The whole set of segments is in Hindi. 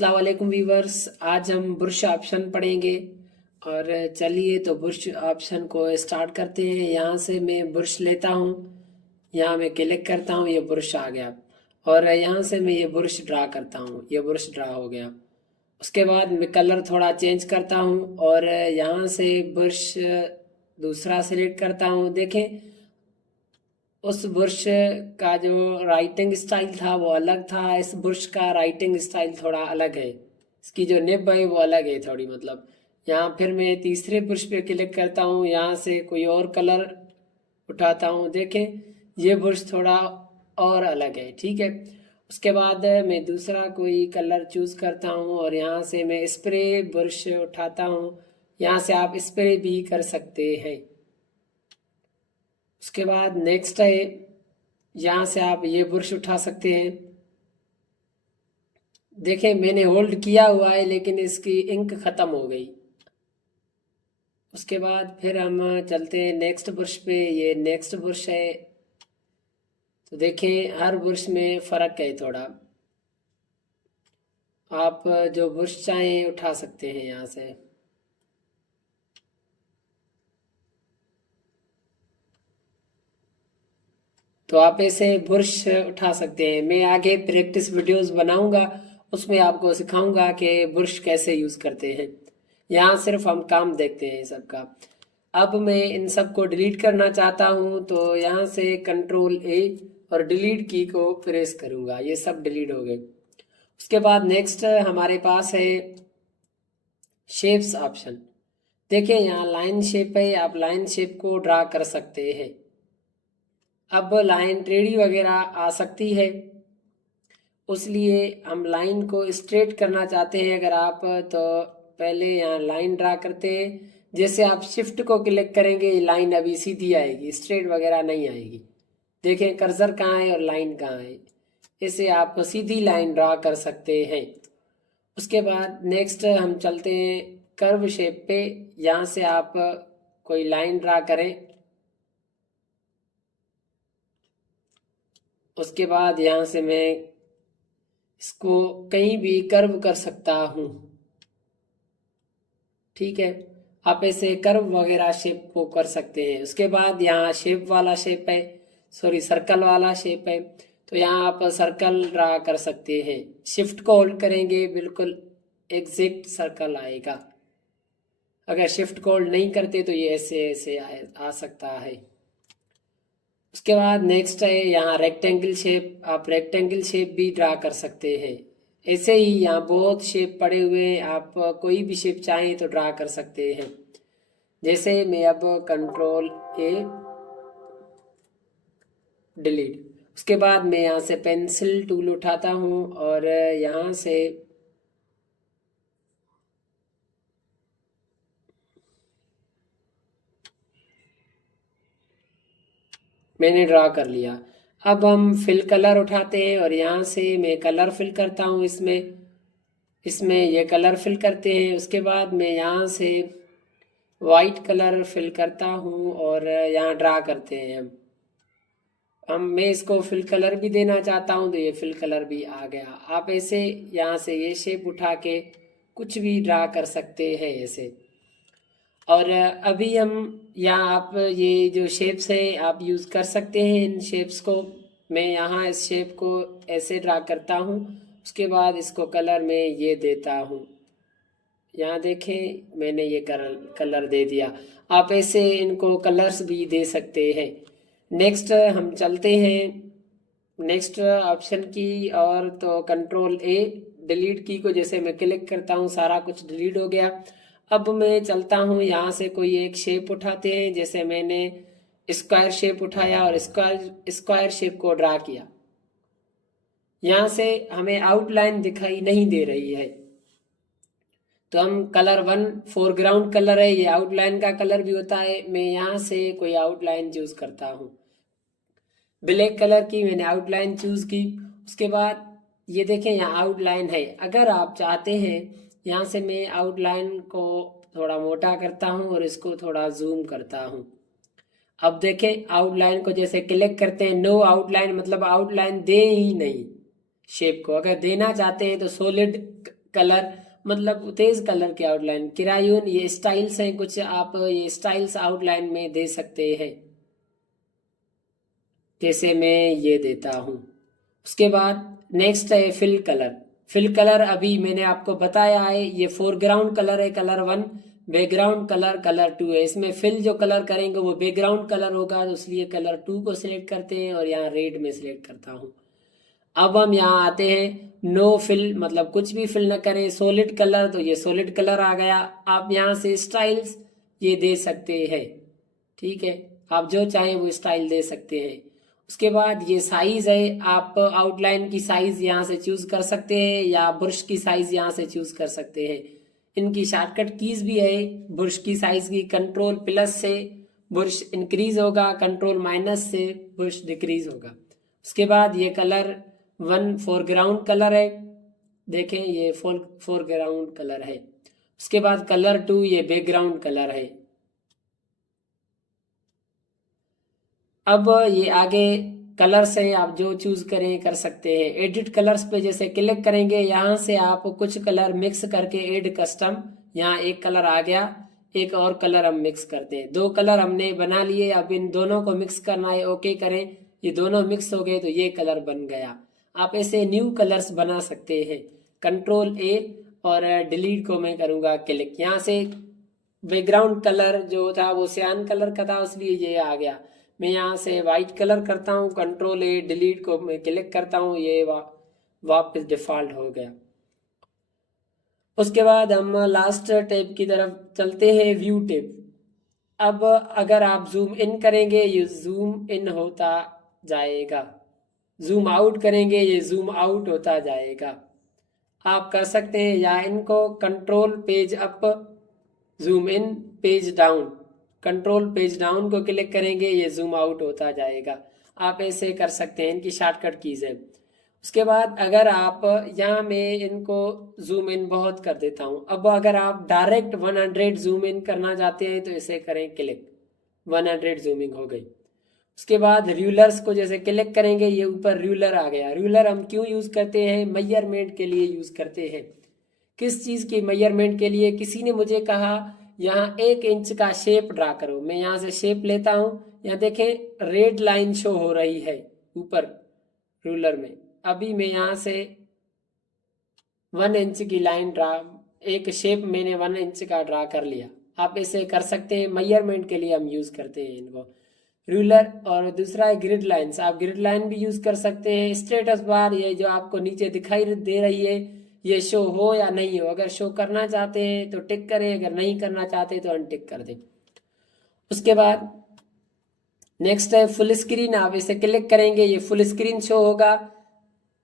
अस्सलाम वालेकुम व्यूवर्स। आज हम ब्रश ऑप्शन पढ़ेंगे और चलिए तो ब्रश ऑप्शन को स्टार्ट करते हैं। यहाँ से मैं ब्रश लेता हूँ, यहाँ मैं क्लिक करता हूँ, ये ब्रश आ गया और यहाँ से मैं ये ब्रश ड्रा करता हूँ, ये ब्रश ड्रा हो गया। उसके बाद मैं कलर थोड़ा चेंज करता हूँ और यहाँ से ब्रश दूसरा सिलेक्ट करता हूँ। देखें उस ब्रश का जो राइटिंग स्टाइल था वो अलग था, इस ब्रश का राइटिंग स्टाइल थोड़ा अलग है, इसकी जो निब है वो अलग है थोड़ी। मतलब यहाँ फिर मैं तीसरे ब्रश पे क्लिक करता हूँ, यहाँ से कोई और कलर उठाता हूँ। देखें ये ब्रश थोड़ा और अलग है, ठीक है। उसके बाद मैं दूसरा कोई कलर चूज करता हूँ और यहाँ से मैं स्प्रे ब्रश उठाता हूँ। यहाँ से आप स्प्रे भी कर सकते हैं। उसके बाद नेक्स्ट है, यहाँ से आप ये ब्रश उठा सकते हैं। देखें मैंने होल्ड किया हुआ है लेकिन इसकी इंक खत्म हो गई। उसके बाद फिर हम चलते हैं नेक्स्ट ब्रश पे। ये नेक्स्ट ब्रश है, तो देखें हर ब्रश में फ़र्क है थोड़ा। आप जो ब्रश चाहें उठा सकते हैं यहाँ से। तो आप ऐसे ब्रश उठा सकते हैं। मैं आगे प्रैक्टिस वीडियोस बनाऊंगा, उसमें आपको सिखाऊंगा कि ब्रश कैसे यूज़ करते हैं। यहाँ सिर्फ हम काम देखते हैं सबका। अब मैं इन सब को डिलीट करना चाहता हूँ, तो यहाँ से कंट्रोल ए और डिलीट की को प्रेस करूँगा, ये सब डिलीट हो गए। उसके बाद नेक्स्ट हमारे पास है शेप्स ऑप्शन। देखिए यहाँ लाइन शेप है, आप लाइन शेप को ड्रा कर सकते हैं। अब लाइन टेढ़ी वगैरह आ सकती है, उसलिए हम लाइन को स्ट्रेट करना चाहते हैं। अगर आप तो पहले यहाँ लाइन ड्रा करते हैं, जैसे आप शिफ्ट को क्लिक करेंगे लाइन अभी सीधी आएगी, स्ट्रेट वगैरह नहीं आएगी। देखें कर्सर कहाँ है और लाइन कहाँ है, इसे आप सीधी लाइन ड्रा कर सकते हैं। उसके बाद नेक्स्ट हम चलते हैं कर्व शेप पे। यहाँ से आप कोई लाइन ड्रा करें, उसके बाद यहाँ से मैं इसको कहीं भी कर्व कर सकता हूँ, ठीक है। आप ऐसे कर्व वगैरह शेप को कर सकते हैं। उसके बाद यहाँ शेप वाला शेप है, सॉरी सर्कल वाला शेप है, तो यहाँ आप सर्कल ड्रा कर सकते हैं। शिफ्ट को होल्ड करेंगे बिल्कुल एग्जैक्ट सर्कल आएगा। अगर शिफ्ट को होल्ड नहीं करते तो ये ऐसे ऐसे आ सकता है। उसके बाद नेक्स्ट है यहाँ रेक्टेंगल शेप। आप रेक्टेंगल शेप भी ड्रा कर सकते हैं। ऐसे ही यहाँ बहुत शेप पड़े हुए हैं, आप कोई भी शेप चाहें तो ड्रा कर सकते हैं। जैसे मैं अब कंट्रोल ए डिलीट। उसके बाद मैं यहाँ से पेंसिल टूल उठाता हूँ और यहाँ से मैंने ड्रा कर लिया। अब हम फिल कलर उठाते हैं और यहाँ से मैं कलर फिल करता हूँ। इसमें इसमें ये कलर फिल करते हैं। उसके बाद मैं यहाँ से वाइट कलर फिल करता हूँ और यहाँ ड्रा करते हैं हम मैं इसको फिल कलर भी देना चाहता हूँ, तो ये फिल कलर भी आ गया। आप ऐसे यहाँ से ये शेप उठा के कुछ भी ड्रा कर सकते हैं ऐसे। और अभी हम यहाँ आप ये जो शेप्स है आप यूज़ कर सकते हैं इन शेप्स को। मैं यहाँ इस शेप को ऐसे ड्रा करता हूँ, उसके बाद इसको कलर में ये देता हूँ। यहाँ देखें मैंने ये कलर दे दिया। आप ऐसे इनको कलर्स भी दे सकते हैं। नेक्स्ट हम चलते हैं नेक्स्ट ऑप्शन की और, तो कंट्रोल ए डिलीट की को जैसे मैं क्लिक करता हूँ सारा कुछ डिलीट हो गया। अब मैं चलता हूँ यहाँ से कोई एक शेप उठाते हैं, जैसे मैंने स्क्वायर शेप उठाया और स्क्वायर शेप को ड्रा किया। यहाँ से हमें आउटलाइन दिखाई नहीं दे रही है, तो हम कलर 1 फोरग्राउंड कलर है, ये आउटलाइन का कलर भी होता है। मैं यहाँ से कोई आउटलाइन चूज करता हूँ, ब्लैक कलर की मैंने आउटलाइन चूज की। उसके बाद ये देखें यहाँ आउटलाइन है। अगर आप चाहते हैं यहाँ से मैं आउटलाइन को थोड़ा मोटा करता हूँ और इसको थोड़ा जूम करता हूँ। अब देखें आउटलाइन को जैसे क्लिक करते हैं, नो आउटलाइन मतलब आउटलाइन दे ही नहीं शेप को। अगर देना चाहते हैं तो सॉलिड कलर मतलब तेज कलर की आउटलाइन। क्रायोन ये स्टाइल्स हैं कुछ, आप ये स्टाइल्स आउटलाइन में दे सकते हैं, जैसे मैं ये देता हूँ। उसके बाद नेक्स्ट है फिल कलर। फिल कलर अभी मैंने आपको बताया है, ये फोरग्राउंड कलर है कलर 1, बैकग्राउंड कलर कलर 2 है। इसमें फिल जो कलर करेंगे वो बैकग्राउंड कलर होगा, तो इसलिए कलर 2 को सिलेक्ट करते हैं और यहाँ रेड में सिलेक्ट करता हूँ। अब हम यहाँ आते हैं नो फिल, मतलब कुछ भी फिल न करें, सॉलिड कलर, तो ये सॉलिड कलर आ गया। आप यहाँ से स्टाइल्स ये दे सकते हैं, ठीक है, आप जो चाहें वो स्टाइल दे सकते हैं। उसके बाद ये साइज है, आप आउटलाइन की साइज यहाँ से चूज कर सकते हैं या ब्रश की साइज यहाँ से चूज कर सकते हैं। इनकी शॉर्टकट कीज भी है। ब्रश की साइज की कंट्रोल प्लस से ब्रश इंक्रीज होगा, कंट्रोल माइनस से ब्रश डिक्रीज होगा। उसके बाद ये कलर 1 फोरग्राउंड कलर है, देखें ये फोरग्राउंड कलर है। उसके बाद कलर 2 ये बैकग्राउंड कलर है। अब ये आगे कलर्स है, आप जो चूज करें कर सकते हैं। एडिट कलर्स पे जैसे क्लिक करेंगे, यहाँ से आप कुछ कलर मिक्स करके एड कस्टम, यहाँ एक कलर आ गया, एक और कलर हम मिक्स करते हैं। 2 कलर हमने बना लिए, अब इन दोनों को मिक्स करना है, ओके करें, ये दोनों मिक्स हो गए तो ये कलर बन गया। आप ऐसे न्यू कलर्स बना सकते हैं। कंट्रोल ए और डिलीट को मैं करूंगा क्लिक। यहाँ से बैकग्राउंड कलर जो था वो सियान कलर का था, इसलिए ये आ गया। मैं यहाँ से वाइट कलर करता हूँ, कंट्रोल ए, डिलीट को मैं क्लिक करता हूँ, ये वापस डिफॉल्ट हो गया। उसके बाद हम लास्ट टैब की तरफ चलते हैं, व्यू टैब। अब अगर आप जूम इन करेंगे ये जूम इन होता जाएगा, जूम आउट करेंगे ये जूम आउट होता जाएगा। आप कर सकते हैं या इनको control page up, zoom in, page down, control page down को क्लिक करेंगे ये जूम आउट होता जाएगा। आप ऐसे कर सकते हैं, इनकी शॉर्टकट कीज है। उसके बाद अगर आप यहाँ में इनको जूम इन बहुत कर देता हूँ। अब अगर आप डायरेक्ट 100 जूम इन करना चाहते हैं तो इसे करें क्लिक, 100 जूमिंग हो गई। उसके बाद रूलर्स को जैसे क्लिक करेंगे ये ऊपर रूलर आ गया। रूलर हम क्यों यूज करते हैं? मेजरमेंट के लिए यूज करते हैं। किस चीज की मेजरमेंट के लिए? किसी ने मुझे कहा यहाँ 1 इंच का शेप ड्रा करो, मैं यहाँ से शेप लेता हूँ, यहाँ देखें रेड लाइन शो हो रही है ऊपर रूलर में। अभी मैं यहाँ से 1 इंच की लाइन ड्रा, एक शेप मैंने 1 इंच का ड्रा कर लिया। आप ऐसे कर सकते हैं, मेजरमेंट के लिए हम यूज करते हैं इनको रूलर। और दूसरा है ग्रिड लाइन्स, आप ग्रिड लाइन भी यूज कर सकते हैं। स्टेटस बार ये जो आपको नीचे दिखाई दे रही है ये शो हो या नहीं हो, अगर शो करना चाहते हैं तो टिक करें, अगर नहीं करना चाहते तो अनटिक कर दें। उसके बाद नेक्स्ट है फुल स्क्रीन, आप इसे क्लिक करेंगे ये फुल स्क्रीन शो होगा।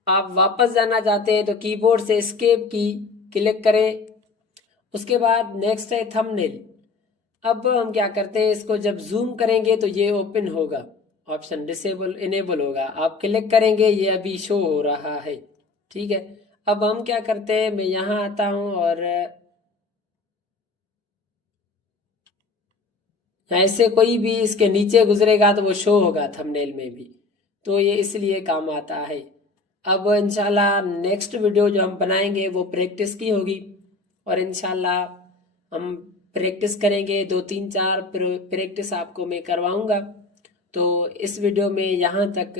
आप वापस जाना चाहते हैं तो कीबोर्ड से एस्केप की क्लिक करें। उसके बाद नेक्स्ट है थंबनेल। अब हम क्या करते हैं, इसको जब जूम करेंगे तो ये ओपन होगा, ऑप्शन डिसेबल इनेबल होगा। आप क्लिक करेंगे ये अभी शो हो रहा है, ठीक है। अब हम क्या करते हैं, मैं यहाँ आता हूँ और ऐसे कोई भी इसके नीचे गुजरेगा तो वो शो होगा थंबनेल में भी, तो ये इसलिए काम आता है। अब इंशाल्लाह नेक्स्ट वीडियो जो हम बनाएंगे वो प्रैक्टिस की होगी, और इंशाल्लाह हम प्रैक्टिस करेंगे, 2-3-4 प्रैक्टिस आपको मैं करवाऊंगा। तो इस वीडियो में यहाँ तक